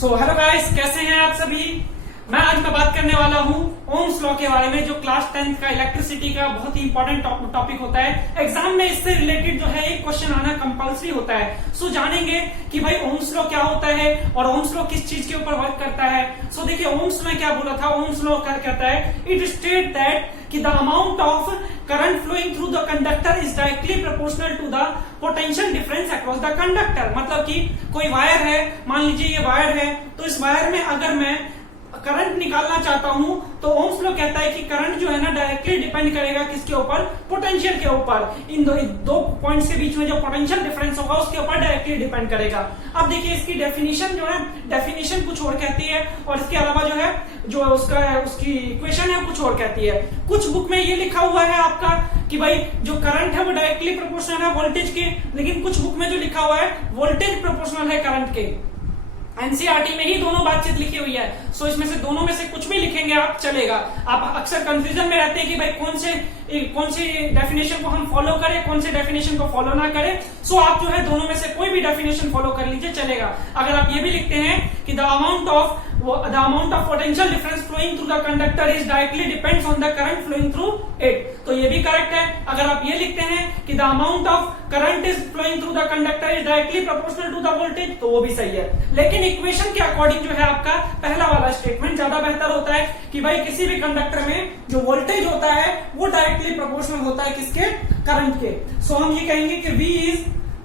So hello guys, कैसे हैं आप सभी। मैं आज बात करने वाला हूं ओम्स लॉ के बारे में, जो क्लास 10th का इलेक्ट्रिसिटी का बहुत ही इंपॉर्टेंट टॉपिक होता है। एग्जाम में इससे रिलेटेड जो है एक क्वेश्चन आना कंपल्सरी होता है। सो जानेंगे कि भाई ओम्स लॉ क्या होता है और ओम्स लॉ किस चीज के ऊपर वर्क करता है। सो देखिए, ओम्स में क्या बोला था, ओम्स लॉ क्या कहता है, इट स्टेट दैट कि the amount of current flowing through the conductor is directly proportional to the potential difference across the conductor. मतलब कि कोई वायर है, मान लीजिए ये वायर है, तो इस वायर में अगर मैं करंट निकालना चाहता हूं तो ओम्स लॉ कहता है कि करंट जो है ना डायरेक्टली डिपेंड करेगा किसके ऊपर, पोटेंशियल के ऊपर। इन दो पॉइंट्स के बीच में जो पोटेंशियल डिफरेंस होगा उसके ऊपर डायरेक्टली डिपेंड करेगा। अब देखिए, इसकी डेफिनेशन जो है, डेफिनेशन कुछ और कहती है और इसके अलावा जो है जो उसकी इक्वेशन है कुछ और कहती है। कुछ बुक में ये लिखा हुआ है आपका कि भाई जो करंट है वो डायरेक्टली प्रोपोर्शनल है वोल्टेज के, लेकिन कुछ बुक में जो लिखा हुआ है वोल्टेज प्रोपोर्शनल है करंट के। एनसीईआरटी में ही दोनों बातचीत लिखी हुई है। सो इसमें से दोनों में से कुछ भी लिखेंगे आप चलेगा। आप अक्सर कंफ्यूजन में रहते हैं कि भाई कौन से डेफिनेशन को हम फॉलो करें, कौन से डेफिनेशन को फॉलो ना करें। सो आप जो है दोनों में से कोई भी डेफिनेशन फॉलो कर लीजिए चलेगा। अगर आप ये भी लिखते हैं कि the amount of potential difference flowing through the conductor is directly depends on the current flowing through it, तो ये भी करेक्ट है। अगर आप ये लिखते हैं कि the amount of current is flowing through the conductor is directly proportional to the voltage, तो वो भी सही है। लेकिन इक्वेशन के अकॉर्डिंग जो है आपका पहला वाला स्टेटमेंट ज्यादा बेहतर होता है कि भाई किसी भी कंडक्टर में जो वोल्टेज होता है वो डायरेक्टली प्रोपोर्शनल होता है किसके, करंट के। सो हम ये कहेंगे कि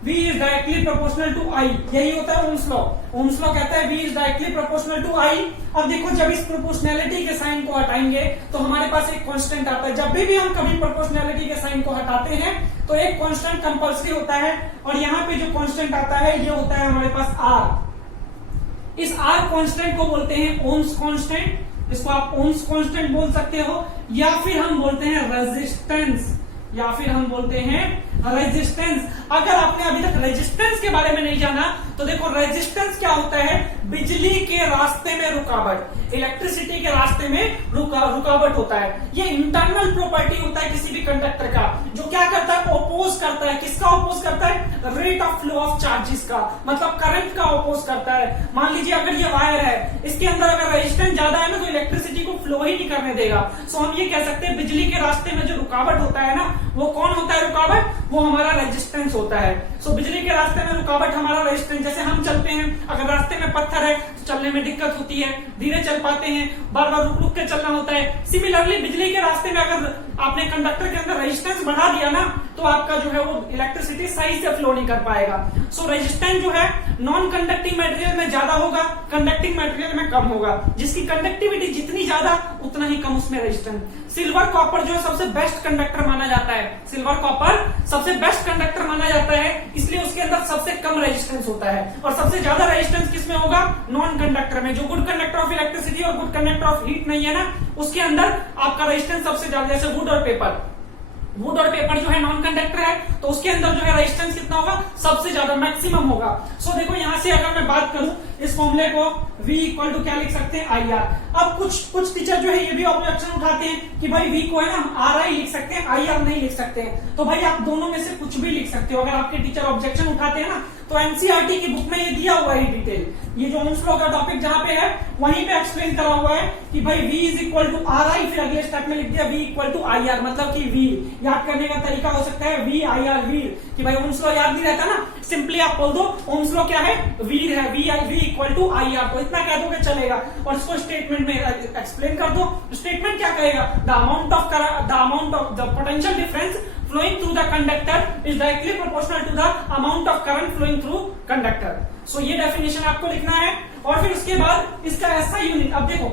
V is directly proportional to I, यही होता है ओम्स लॉ। ओम्स लॉ कहता है V is directly proportional to I। अब देखो, जब इस प्रोपोर्शनैलिटी के साइन को हटाएंगे तो हमारे पास एक कांस्टेंट आता है। जब भी हम कभी प्रोपोर्शनैलिटी के साइन को हटाते हैं तो एक कांस्टेंट कंपल्सरी होता है, और यहाँ पे जो कांस्टेंट आता है ये होता है हमारे पास R। इस R कांस्टेंट को बोलते हैं ओम्स कांस्टेंट। इसको आप ओम्स कांस्टेंट बोल सकते हो, या फिर हम बोलते हैं रेजिस्टेंस, या फिर हम बोलते हैं रेजिस्टेंस। अगर आपने अभी तक रेजिस्टेंस के बारे में नहीं जाना तो देखो, रेजिस्टेंस क्या होता है, बिजली के रास्ते में रुकावट, इलेक्ट्रिसिटी के रास्ते में रुकावट होता है। ये इंटरनल प्रॉपर्टी होता है किसी भी कंडक्टर का, जो क्या करता है, ओपोज करता है। किसका ओपोज करता है, rate of flow of charges का, मतलब करंट का ओपोज करता है। मान लीजिए अगर ये वायर है, इसके अंदर अगर रेजिस्टेंस ज्यादा है ना तो इलेक्ट्रिसिटी को फ्लो ही नहीं करने देगा। सो हम ये कह सकते हैं बिजली के रास्ते में जो रुकावट होता है ना, वो कौन होता है रुकावट, वो हमारा रेजिस्टेंस होता है। सो बिजली के रास्ते में रुकावट हमारा रेजिस्टेंस। जैसे हम चलते हैं, अगर रास्ते में पत्थर है तो चलने में दिक्कत होती है, धीरे चल पाते हैं, बार बार रुक रुक के चलना होता है। सिमिलरली बिजली के रास्ते में अगर आपने कंडक्टर के अंदर रेजिस्टेंस बढ़ा दिया ना तो आपका जो है वो इलेक्ट्रिसिटी सही से फ्लो नहीं कर पाएगा। सो रेजिस्टेंस जो है नॉन कंडक्टिंग मटेरियल में ज्यादा होगा, कंडक्टिंग मटेरियल में कम होगा। जिसकी कंडक्टिविटी जितनी ज्यादा उतना ही कम उसमें रेजिस्टेंस। सिल्वर कॉपर जो है सबसे बेस्ट कंडक्टर माना जाता है। सिल्वर कॉपर सबसे बेस्ट कंडक्टर माना जाता है, इसलिए उसके अंदर सबसे कम रेजिस्टेंस होता है। और सबसे ज्यादा रेजिस्टेंस किसमें होगा, नॉन कंडक्टर में। जो गुड कंडक्टर ऑफ इलेक्ट्रिसिटी और गुड कंडक्टर ऑफ हीट नहीं है ना, उसके अंदर आपका रेजिस्टेंस सबसे ज्यादा। जैसे वुड और पेपर जो है नॉन कंडक्टर है, तो उसके अंदर जो है रेजिस्टेंस कितना होगा, सबसे ज्यादा, मैक्सिमम होगा। सो देखो, यहां से अगर मैं बात करूं इस फॉर्मूले को, V इक्वल टू क्या लिख सकते हैं, IR। अब कुछ टीचर जो है ये भी ऑब्जेक्शन उठाते हैं कि भाई V को है ना हम RI लिख सकते हैं, IR नहीं लिख सकते हैं। तो भाई आप दोनों में से कुछ भी लिख सकते हो। अगर आपके टीचर ऑब्जेक्शन उठाते हैं ना तो एनसीईआरटी की बुक में ये दिया हुआ है डिटेल। ये जो ओम्स लॉ का टॉपिक जहां पे है वहीं पे एक्सप्लेन करा हुआ है कि भाई V is equal to RI, फिर अगले स्टेप में लिख दिया V इक्वल टू IR। मतलब कि V याद करने का तरीका हो सकता है V IR V, कि भाई ओम्स लॉ याद नहीं रहता ना, सिंपली आप बोल दो ओम्स लॉ क्या है, V है, V इक्वल टू IR, तो इतना कह दोगे चलेगा। और इसको स्टेटमेंट में एक्सप्लेन कर दो। स्टेटमेंट क्या कहेगा, the amount of the potential difference flowing through the conductor is directly proportional to the amount of current flowing through conductor। So ये डेफिनेशन आपको लिखना है। और फिर उसके बाद इसका ऐसा यूनिट, अब देखो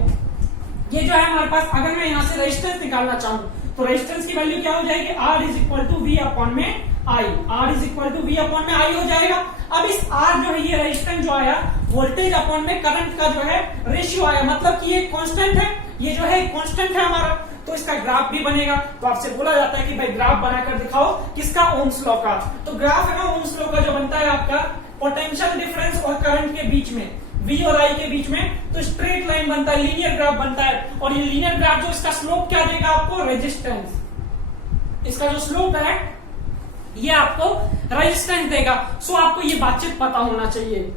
ये जो है हमारे पास, अगर मैं यहाँ से रेजिस्टेंस निकालना चाहूँ तो रेजिस्टेंस की वैल्यू क्या हो जाएगी, R is equal to V upon में I। R is equal to V upon में I हो जाएगा। अब इस R जो है, ये रेजिस्टेंस जो आया, वोल्टेज अपॉन में करंट का जो है रेशियो आया, मतलब कि ये कांस्टेंट है, ये जो है कांस्टेंट है हमारा, तो इसका ग्राफ भी बनेगा। तो आपसे बोला जाता है कि भाई ग्राफ बनाकर दिखाओ किसका, ओम्स लॉ का। तो ग्राफ है ना ओम्स लॉ का जो बनता है आपका पोटेंशियल डिफरेंस और करंट के बीच में, V और I के बीच में, तो स्ट्रेट लाइन बनता है, लीनियर ग्राफ बनता है। और ये लीनियर ग्राफ जो, इसका स्लोप क्या देगा आपको, रेजिस्टेंस। इसका जो स्लोप है ये आपको रेजिस्टेंस देगा। सो आपको ये बातचीत पता होना चाहिए।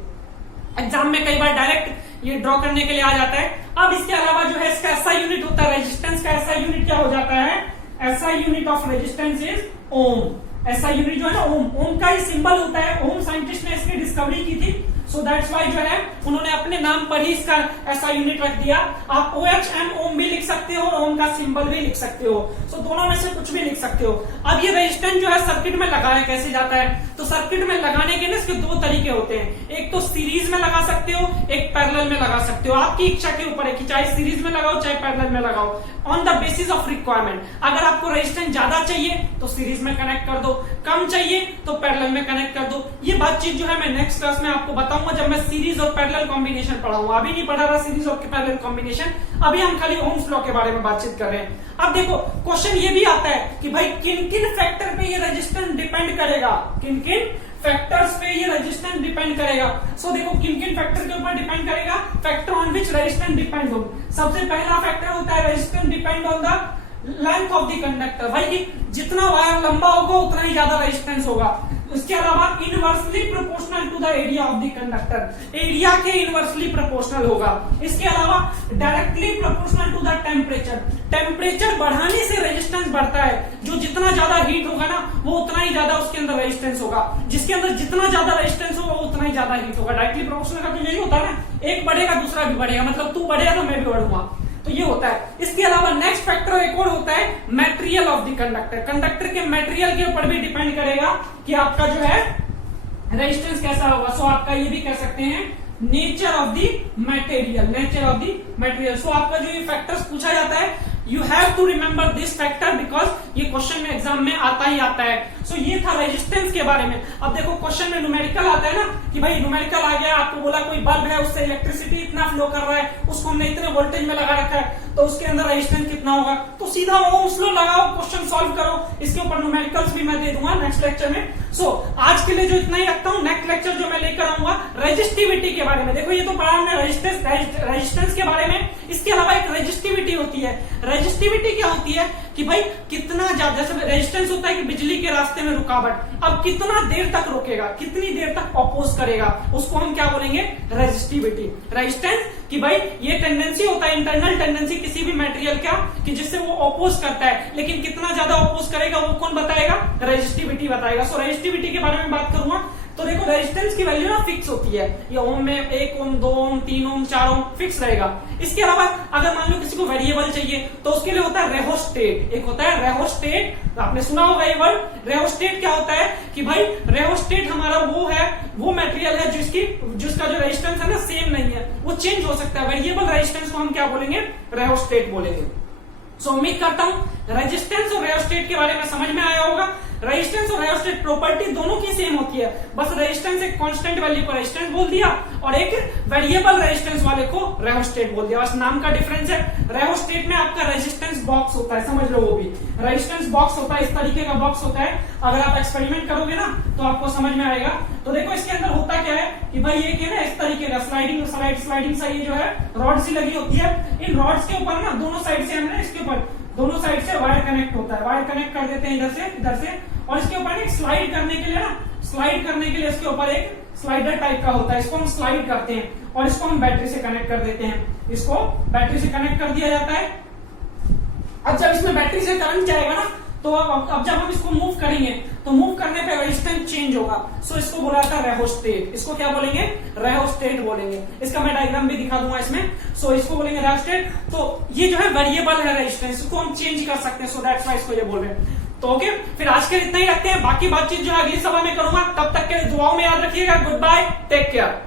एग्जाम में कई बार डायरेक्ट ये ड्रॉ करने के लिए आ जाता है। अब इसके अलावा जो है इसका एसआई यूनिट होता है, रेजिस्टेंस का एसआई यूनिट क्या हो जाता है, SI unit of resistance is ohm. SI unit जो है ना ओम, ओम का ही सिंबल होता है। ओम साइंटिस्ट ने इसकी डिस्कवरी की थी, सो दैट्स वाई जो है उन्होंने अपने नाम पर ही इसका ऐसा यूनिट रख दिया। आप OH ओम भी लिख सकते हो और ओम का सिंबल भी लिख सकते हो, सो दोनों में से कुछ भी लिख सकते हो। अब ये रेजिस्टेंस जो है सर्किट में लगाया कैसे जाता है, तो सर्किट में लगाने के ना इसके दो तरीके होते हैं, एक तो सीरीज में लगा सकते हो, एक पैरेलल में लगा सकते हो। आपकी इच्छा के ऊपर है कि चाहे सीरीज में लगाओ चाहे पैरेलल में लगाओ, on the basis of requirement. अगर आपको रेजिस्टेंस ज्यादा चाहिए तो सीरीज में कनेक्ट कर दो, कम चाहिए तो पैरेलल में कनेक्ट कर दो। ये बातचीत जो है मैं नेक्स्ट क्लास में आपको बताऊंगा जब मैं सीरीज और पैरेलल कॉम्बिनेशन पढ़ाऊंगा। अभी नहीं पढ़ा रहा सीरीज और पैरेलल कॉम्बिनेशन, अभी हम खाली ओम्स लॉ के बारे में बातचीत कर रहे हैं। अब देखो क्वेश्चन ये भी आता है कि भाई किन किन फैक्टर पे ये रेजिस्टेंस डिपेंड करेगा, किन किन फैक्टर्स पे ये रेजिस्टेंस डिपेंड करेगा। सो देखो किन किन फैक्टर के ऊपर डिपेंड करेगा, factor on which resistance depend on. सबसे पहला फैक्टर होता है resistance depend on the length of the conductor. भाई जितना वायर लंबा होगा उतना ही ज्यादा रेजिस्टेंस होगा। इसके अलावा inversely proportional to the area of the conductor, area के इनवर्सली प्रोपोर्शनल होगा। इसके अलावा directly proportional to the temperature, temperature बढ़ाने से रेजिस्टेंस बढ़ता है। जो जितना ज्यादा हीट होगा ना वो उतना ही ज्यादा उसके अंदर रेजिस्टेंस होगा, जिसके अंदर जितना ज्यादा रेजिस्टेंस होगा वो उतना ही ज्यादा हीट होगा। डायरेक्टली प्रोपोर्शनल का तो यही होता है ना, एक बढ़ेगा दूसरा भी बढ़ेगा, मतलब तू बढ़ेगा तो मैं भी बढ़ूंगा, तो ये होता है। इसके अलावा नेक्स्ट फैक्टर एक और होता है material of the conductor, conductor के मटेरियल के ऊपर भी डिपेंड करेगा कि आपका जो है रेजिस्टेंस कैसा होगा। सो आपका ये भी कह सकते हैं nature of the material, nature of the material. So आपका जो ये फैक्टर्स पूछा जाता है you have to remember this factor because ये क्वेश्चन में एग्जाम में आता ही आता है। सो ये था रेजिस्टेंस के बारे में। अब देखो क्वेश्चन में न्यूमेरिकल आता है ना कि भाई न्यूमेरिकल आ गया, आपको बोला कोई बल्ब है उससे इलेक्ट्रिसिटी इतना फ्लो कर रहा है, उसको हमने इतने वोल्टेज में लगा रखा है तो उसके अंदर रेजिस्टेंस कितना होगा, तो सीधा ओम्स लॉ लगाओ, क्वेश्चन सॉल्व करो। इसके ऊपर न्यूमेरिकल्स भी मैं दे दूंगा नेक्स्ट लेक्चर में। सो आज के लिए जो इतना ही रखता हूँ, नेक्स्ट लेक्चर जो मैं लेकर आऊंगा रेजिस्टिविटी के बारे में। देखो ये तो पढ़ा हमने रेजिस्टेंस के बारे में, इसके अलावा एक रेजिस्टिविटी होती है। रेजिस्टिविटी क्या होती है कि भाई कितना ज्यादा, जैसे रेजिस्टेंस होता है कि बिजली के रास्ते में रुकावट, अब कितना देर तक रोकेगा, कितनी देर तक अपोज करेगा, उसको हम क्या बोलेंगे, रेजिस्टिविटी। रेजिस्टेंस कि भाई ये टेंडेंसी होता है, इंटरनल टेंडेंसी किसी भी मटेरियल का कि जिससे वो अपोज करता है, लेकिन कितना ज्यादा अपोज करेगा वो कौन बताएगा, रेजिस्टिविटी बताएगा। सो रेजिस्टिविटी के बारे में बात करूंगा। तो देखो रेजिस्टेंस की वैल्यू ना फिक्स होती है, ये ओम में 1 ओम 2 ओम 3 ओम 4 ओम फिक्स रहेगा। इसके अलावा अगर मान लो किसी को वेरिएबल चाहिए तो उसके लिए होता है रेहोस्टेट, एक होता है रेहोस्टेट, आपने सुना होगा ये वर्ड। रेहोस्टेट क्या होता है कि भाई रेहोस्टेट हमारा वो है, वो मटेरियल है जिसका जो रेजिस्टेंस है ना सेम नहीं है, वो चेंज हो सकता है। वेरिएबल रेजिस्टेंस को हम क्या बोलेंगे, रेहोस्टेट बोलेंगे। सो उम्मीद करता हूं रेजिस्टेंस और रेहोस्टेट के बारे में समझ में आया होगा। रेजिस्टेंस और रेहोस्टेट प्रॉपर्टी दोनों की सेम होती है, बस रेजिस्टेंस एक कांस्टेंट वैल्यू को रेजिस्टेंस बोल दिया और एक वेरिएबल रेजिस्टेंस वाले को रेहोस्टेट बोल दिया, बस नाम का डिफरेंस है। रेहोस्टेट में आपका रेजिस्टेंस बॉक्स होता है, समझ लो वो भी रेजिस्टेंस बॉक्स होता है, इस तरीके का बॉक्स होता है। अगर आप एक्सपेरिमेंट करोगे ना तो आपको समझ में आएगा। तो देखो इसके अंदर होता क्या है कि भाई ये क्या है, इस तरीके का स्लाइडिंग सा ये जो है रॉड सी लगी होती है। इन रॉड्स के ऊपर ना दोनों साइड से हमने इसके ऊपर दोनों साइड से वायर कनेक्ट होता है, वायर कनेक्ट कर देते हैं इधर से और इसके ऊपर एक स्लाइड करने के लिए ना, स्लाइड करने के लिए इसके ऊपर एक स्लाइडर टाइप का होता है, इसको हम स्लाइड करते हैं और इसको हम बैटरी से कनेक्ट कर देते हैं। इसको बैटरी से कनेक्ट कर दिया जाता है। अब जब इसमें बैटरी से करंट जाएगा ना तो अब जब हम इसको मूव करेंगे तो मूव करने पे रेजिस्टेंस चेंज होगा। सो इसको बोला जाता है रेहोस्टेट। इसको क्या बोलेंगे, रेहोस्टेट बोलेंगे। इसका मैं डायग्राम भी दिखा दूंगा इसमें। सो इसको बोलेंगे रेहोस्टेट। तो ये जो है वेरिएबल है रेजिस्टेंस, इसको हम चेंज कर सकते हैं। सो दैट्स व्हाई इसको ये बोल रहे हैं। तो ओके, फिर आज के लिए इतना ही रखते हैं, बाकी बातचीत जो है अगली सभा में करूंगा। तब तक के लिए दुआओं में याद रखिएगा। Good bye, take care.